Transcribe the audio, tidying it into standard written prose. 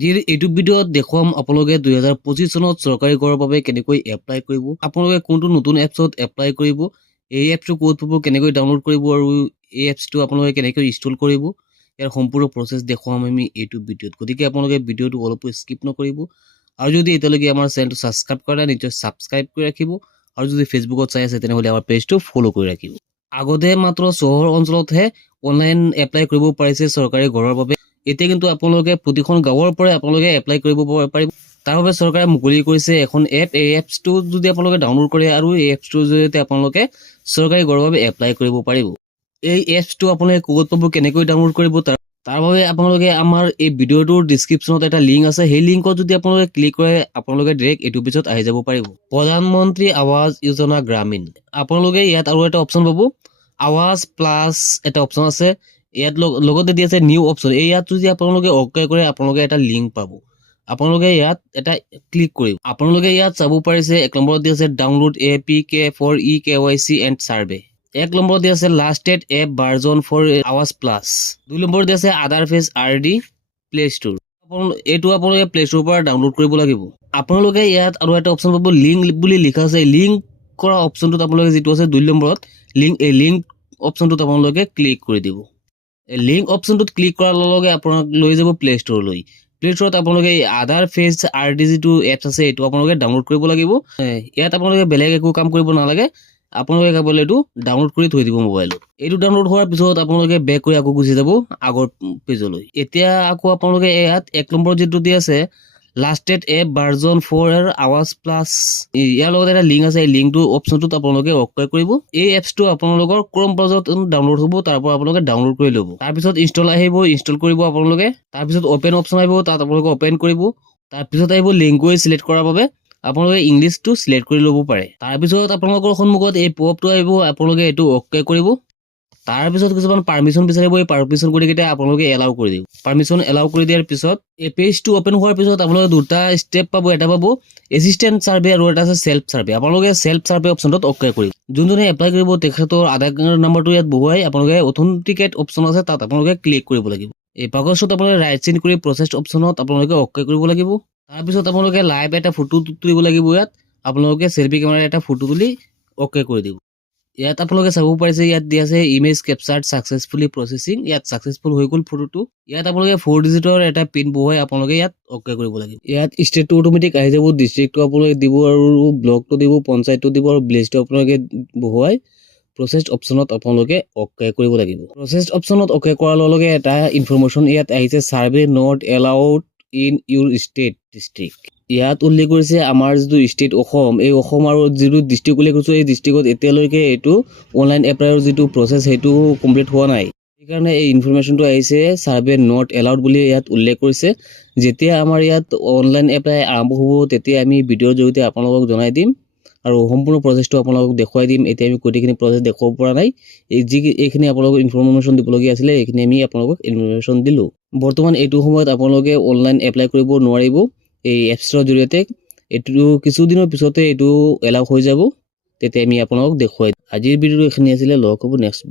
আজিৰ এইটো ভিডিঅ'ত দেখুৱাম আপোনালোকে 2025 চনত চৰকাৰী কৰৰ বাবে কেনেকৈ এপ্লাই কৰিব, আপোনালোকে কোনটো নতুন এপছত এপ্লাই কৰিব, এই এপটো ক'ত পাব, কেনেকৈ ডাউনলোড কৰিব আৰু এই এপছটো আপোনালোকে কেনেকৈ ইনষ্টল কৰিব, ইয়াৰ সম্পূৰ্ণ প্ৰচেছ দেখুৱাম আমি এইটো ভিডিঅ'ত। গতিকে আপোনালোকে ভিডিঅ'টো অলপো স্কিপ নকৰিব আৰু যদি এতিয়ালৈকে আমাৰ চেনেলটো ছাবস্ক্ৰাইব কৰা নাই নিশ্চয় ছাবস্ক্ৰাইব কৰি ৰাখিব আৰু যদি ফেচবুকত চাই আছে তেনেহ'লে আমাৰ পেজটো ফ'ল' কৰি ৰাখিব। আগতে মাত্ৰ চহৰ অঞ্চলতহে অনলাইন এপ্লাই কৰিব পাৰিছে চৰকাৰী ঘৰৰ বাবে। এতিয়া কিন্তু আপোনালোকে প্ৰতিখন গাঁৱৰ পৰাই আপোনালোকে এপ্লাই কৰিব পাৰিব। তাৰ বাবে চৰকাৰে মুকলি কৰিছে এখন এপ। এই এপছটো যদি আপোনালোকে ডাউনলোড কৰে আৰু এই এপছটোৰ জৰিয়তে আপোনালোকে চৰকাৰী ঘৰৰ বাবে এপ্লাই কৰিব পাৰিব। এই এপছটো আপোনালোকে ক'ত পাব, কেনেকৈ ডাউনলোড কৰিব, তাৰ বাবে আপোনালোকে আমাৰ এই ভিডিঅ'টোৰ ডিছক্ৰিপশ্যনত এটা লিংক আছে। সেই লিংকত যদি আপোনালোকে ক্লিক কৰে আপোনালোকে ডাইৰেক্ট এইটো পেজত আহি যাব পাৰিব। প্ৰধানমন্ত্ৰী আৱাস যোজনা গ্ৰামীণ, আপোনালোকে ইয়াত আৰু এটা অপশ্যন পাব, আৱাস প্লাছ এটা অপশ্যন আছে। ইয়াত লগতে দি আছে নিউ অপশ্যন। এই ইয়াত যদি আপোনালোকে অ'কে কৰে আপোনালোকে এটা লিংক পাব। আপোনালোকে ইয়াত এটা ক্লিক কৰিব। আপোনালোকে ইয়াত চাব পাৰিছে 1 নম্বৰত দি আছে download APK for eKYC and survey. 1 নম্বৰত দি আছে last date app version for Awaas plus. 2 নম্বৰত দি আছে Aadhaar face RD play store. এইটো আপোনালোকে প্লে ষ্ট'ৰৰ পৰা ডাউনলোড কৰিব লাগিব। আপোনালোকে ইয়াত আৰু এটা অপশ্যন পাব লিংক বুলি লিখা আছে। লিংক কৰা অপশ্যনটোত আপোনালোকে যিটো আছে 2 নম্বৰত এই লিংক অপশ্যনটোত আপোনালোকে ক্লিক কৰি দিব। লিংক অপশ্যনটোত ক্লিক কৰাৰ লগে লগে আপোনাক লৈ যাব প্লে ষ্ট'ৰলৈ। প্লে ষ্ট'ৰত আপোনালোকে আধাৰ ফেচ RD যিটো এপছ আছে এইটো আপোনালোকে ডাউনলোড কৰিব লাগিব। ইয়াত আপোনালোকে বেলেগ একো কাম কৰিব নালাগে, আপোনালোকে কেৱল এইটো ডাউনলোড কৰি থৈ দিব মোবাইলত। এইটো ডাউনলোড হোৱাৰ পিছত আপোনালোকে বেক কৰি আকৌ গুচি যাব আগৰ পেজলৈ। এতিয়া আকৌ আপোনালোকে ইয়াত 1 নম্বৰত যিটো দি আছে last date app version for Awaas plus, ইয়াৰ লগত এটা লিংক আছে। এই লিংকটো অপশ্যনটোত আপোনালোকে অ'কে কৰিব। এই এপছটো আপোনালোকৰ ক্ৰম ব্ৰাউজাৰত ডাউনলোড হ'ব, তাৰ পৰা আপোনালোকে ডাউনলোড কৰি ল'ব। তাৰপিছত ইনষ্টল আহিব, ইনষ্টল কৰিব আপোনালোকে। তাৰপিছত অ'পেন অপশ্যন আহিব, তাত আপোনালোকে অ'পেন কৰিব। তাৰপিছত আহিব লেংগুৱেজ চিলেক্ট কৰাৰ বাবে আপোনালোকে ইংলিছটো চিলেক্ট কৰি ল'ব পাৰে। তাৰপিছত আপোনালোকৰ সন্মুখত এই পপটো আহিব, আপোনালোকে এইটো অ'কে কৰিব। তাৰপিছত কিছুমান পাৰ্মিশ্যন বিচাৰিব, এই পাৰ্মিশ্যন কৰি কেইটা আপোনালোকে এলাউ কৰি দিব। পাৰ্মিশ্যন এলাউ কৰি দিয়াৰ পিছত এই পেজটো অ'পেন হোৱাৰ পিছত আপোনালোকে দুটা ষ্টেপ পাব। এটা পাব এছিষ্টেণ্ট ছাৰ্ভে আৰু এটা আছে চেল্ফ ছাৰ্ভে। আপোনালোকে চেল্ফ ছাৰ্ভে অপশ্যনটোত অ'কে কৰিব। যোনজনে এপ্লাই কৰিব তেখেতৰ আধাৰ কাৰ্ড নাম্বাৰটো ইয়াত বহুৱাই আপোনালোকে অথেণ্টিকেট অপশ্যন আছে তাত আপোনালোকে ক্লিক কৰিব লাগিব। এই কাগজটোত আপোনালোকে ৰাইট চিন কৰি প্ৰচেছ অপশ্যনত আপোনালোকে অ'কে কৰিব লাগিব। তাৰপিছত আপোনালোকে লাইভ এটা ফটো তুলিব লাগিব। ইয়াত আপোনালোকে চেল্ফি কেমেৰাৰ এটা ফটো তুলি অ'কে কৰি দিব। ইয়াত আপোনালোকে চাব পাৰিছে ইয়াত দি আছে ইমেজ কেপচাৰ্ড ছাকচেছফুলি প্ৰচেছিং। ইয়াত ছাকচেছফুল হৈ গ'ল ফটোটো। ইয়াত আপোনালোকে 4 ডিজিটৰ এটা পিন বহুৱাই আপোনালোকে ইয়াত অ'কে কৰিব লাগিব। ইয়াত ষ্টেটটো অট'মেটিক আহি যাব, ডিষ্ট্ৰিক্টটো আপোনালোকে দিব আৰু ব্লকটো দিব, পঞ্চায়তটো দিব আৰু ভিলেজটো আপোনালোকে বহুৱাই প্ৰচেছ অপশ্যনত আপোনালোকে অ'কে কৰিব লাগিব। প্ৰচেছ অপশ্যনত অ'কে কৰাৰ লগে লগে এটা ইনফৰমেশ্যন ইয়াত আহিছে, survey not allowed in Euro state district. ইয়াত উল্লেখ কৰিছে আমাৰ যিটো ষ্টেট অসম, এই অসম আৰু যিটো ডিষ্ট্ৰিক্ট উল্লেখ কৰিছোঁ এই ডিষ্ট্ৰিক্টত এতিয়ালৈকে এইটো অনলাইন এপ্লাইৰ যিটো প্ৰচেছ সেইটো কমপ্লিট হোৱা নাই। সেইকাৰণে এই ইনফৰমেশ্যনটো আহিছে ছাৰ্ভে নট এলাউড বুলি ইয়াত উল্লেখ কৰিছে। যেতিয়া আমাৰ ইয়াত অনলাইন এপ্লাই আৰম্ভ হ'ব তেতিয়া আমি ভিডিঅ'ৰ জৰিয়তে আপোনালোকক জনাই দিম আৰু সম্পূৰ্ণ প্ৰচেছটো আপোনালোকক দেখুৱাই দিম। এতিয়া আমি গোটেইখিনি প্ৰচেছ দেখুৱাব পৰা নাই, এইখিনি আপোনালোকক ইনফৰমেশ্যন দিবলগীয়া আছিলে এইখিনি আমি আপোনালোকক ইনফৰমেশ্যন দিলোঁ। বৰ্তমান এইটো সময়ত আপোনালোকে অনলাইন এপ্লাই কৰিব নোৱাৰিব এই এপছৰ জৰিয়তে। এইটো কিছুদিনৰ পিছতে এইটো এলাউ হৈ যাব, তেতিয়া আমি আপোনালোকক দেখুৱাই দিম। আজিৰ ভিডিঅ'টো এইখিনি আছিলে, লগ হ'ব নেক্সট।